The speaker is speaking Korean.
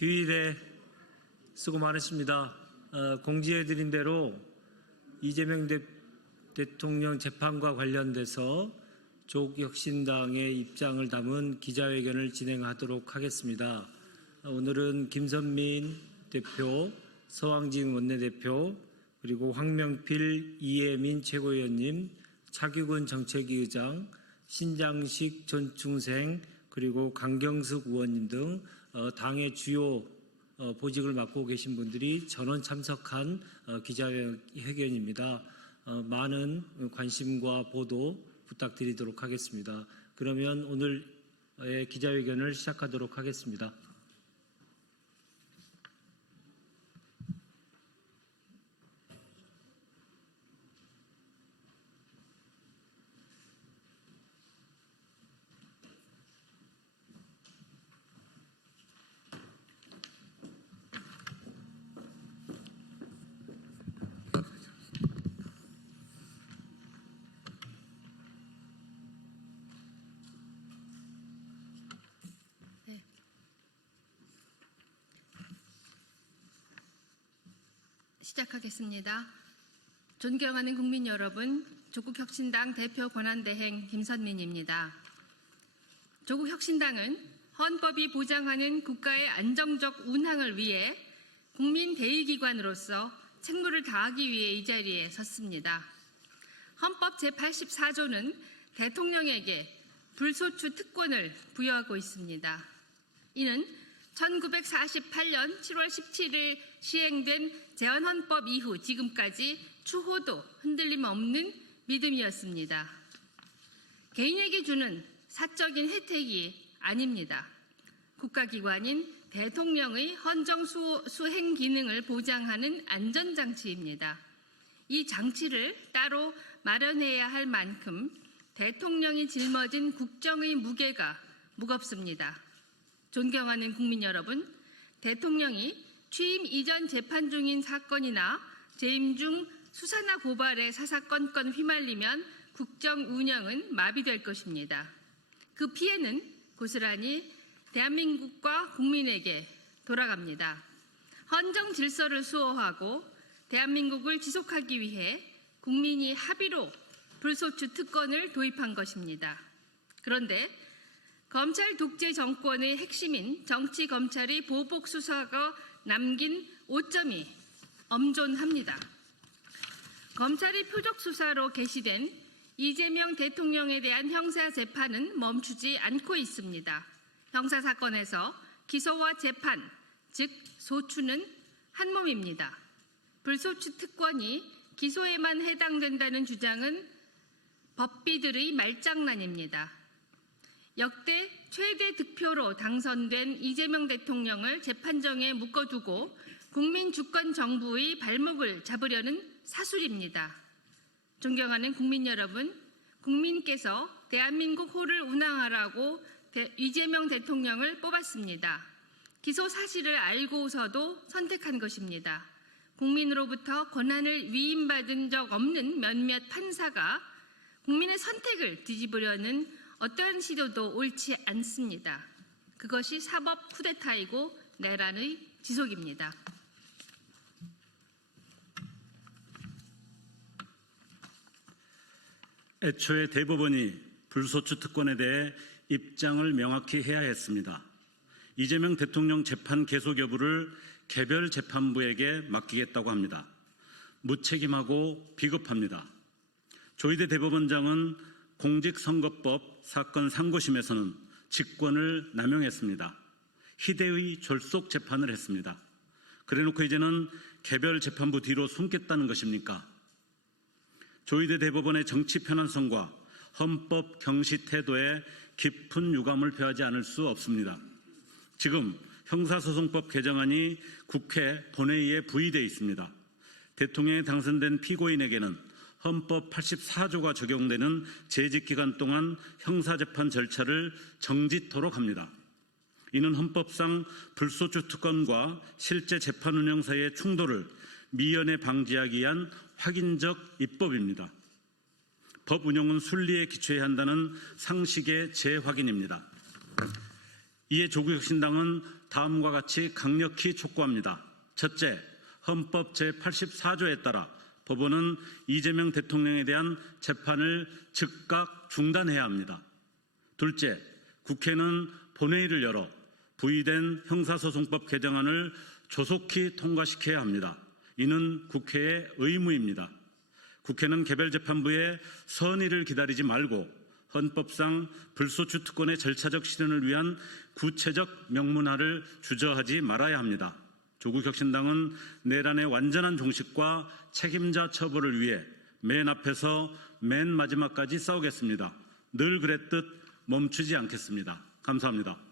휴일에 수고 많으십니다. 공지해드린 대로 이재명 대통령 재판과 관련돼서 조국혁신당의 입장을 담은 기자회견을 진행하도록 하겠습니다. 오늘은 김선민 대표, 서왕진 원내대표, 그리고 황명필, 이혜민 최고위원님, 차규근 정책위 의장, 신장식 전 중생, 그리고 강경숙 의원님 등 당의 주요 보직을 맡고 계신 분들이 전원 참석한 기자회견입니다. 많은 관심과 보도 부탁드리도록 하겠습니다. 그러면 오늘의 기자회견을 시작하도록 하겠습니다. 시작하겠습니다. 존경하는 국민 여러분, 조국혁신당 대표 권한대행 김선민입니다. 조국혁신당은 헌법이 보장하는 국가의 안정적 운항을 위해 국민 대의기관으로서 책무를 다하기 위해 이 자리에 섰습니다. 헌법 제84조는 대통령에게 불소추 특권을 부여하고 있습니다. 이는 1948년 7월 17일 시행된 제헌헌법 이후 지금까지 추호도 흔들림 없는 믿음이었습니다. 개인에게 주는 사적인 혜택이 아닙니다. 국가기관인 대통령의 헌정 수행 기능을 보장하는 안전장치입니다. 이 장치를 따로 마련해야 할 만큼 대통령이 짊어진 국정의 무게가 무겁습니다. 존경하는 국민 여러분, 대통령이 취임 이전 재판 중인 사건이나 재임 중 수사나 고발에 사사건건 휘말리면 국정 운영은 마비될 것입니다. 그 피해는 고스란히 대한민국과 국민에게 돌아갑니다. 헌정 질서를 수호하고 대한민국을 지속하기 위해 국민이 합의로 불소추 특권을 도입한 것입니다. 그런데 검찰 독재 정권의 핵심인 정치 검찰이 보복 수사가 남긴 오점이 엄존합니다. 검찰의 표적 수사로 개시된 이재명 대통령에 대한 형사 재판은 멈추지 않고 있습니다. 형사 사건에서 기소와 재판, 즉 소추는 한 몸입니다. 불소추 특권이 기소에만 해당된다는 주장은 법비들의 말장난입니다. 역대 최대 득표로 당선된 이재명 대통령을 재판정에 묶어두고 국민 주권 정부의 발목을 잡으려는 사술입니다. 존경하는 국민 여러분, 국민께서 대한민국 호를 운항하라고 이재명 대통령을 뽑았습니다. 기소 사실을 알고서도 선택한 것입니다. 국민으로부터 권한을 위임받은 적 없는 몇몇 판사가 국민의 선택을 뒤집으려는 어떠한 시도도 옳지 않습니다. 그것이 사법 쿠데타이고 내란의 지속입니다. 애초에 대법원이 불소추 특권에 대해 입장을 명확히 해야 했습니다. 이재명 대통령 재판 계속 여부를 개별재판부에게 맡기겠다고 합니다. 무책임하고 비겁합니다. 조희대 대법원장은 공직선거법 사건 상고심에서는 직권을 남용했습니다. 희대의 졸속 재판을 했습니다. 그래놓고 이제는 개별재판부 뒤로 숨겠다는 것입니까? 조희대 대법원의 정치 편안성과 헌법 경시 태도에 깊은 유감을 표하지 않을 수 없습니다. 지금 형사소송법 개정안이 국회 본회의에 부의되어 있습니다. 대통령에 당선된 피고인에게는 헌법 84조가 적용되는 재직기간 동안 형사재판 절차를 정지토록 합니다. 이는 헌법상 불소추 특권과 실제 재판 운영 사이의 충돌을 미연에 방지하기 위한 확인적 입법입니다. 법 운영은 순리에 기초해야 한다는 상식의 재확인입니다. 이에 조국혁신당은 다음과 같이 강력히 촉구합니다. 첫째, 헌법 제84조에 따라 법원은 이재명 대통령에 대한 재판을 즉각 중단해야 합니다. 둘째, 국회는 본회의를 열어 부의된 형사소송법 개정안을 조속히 통과시켜야 합니다. 이는 국회의 의무입니다. 국회는 개별재판부의 선의를 기다리지 말고 헌법상 불소추 특권의 절차적 실현을 위한 구체적 명문화를 주저하지 말아야 합니다. 조국혁신당은 내란의 완전한 종식과 책임자 처벌을 위해 맨 앞에서 맨 마지막까지 싸우겠습니다. 늘 그랬듯 멈추지 않겠습니다. 감사합니다.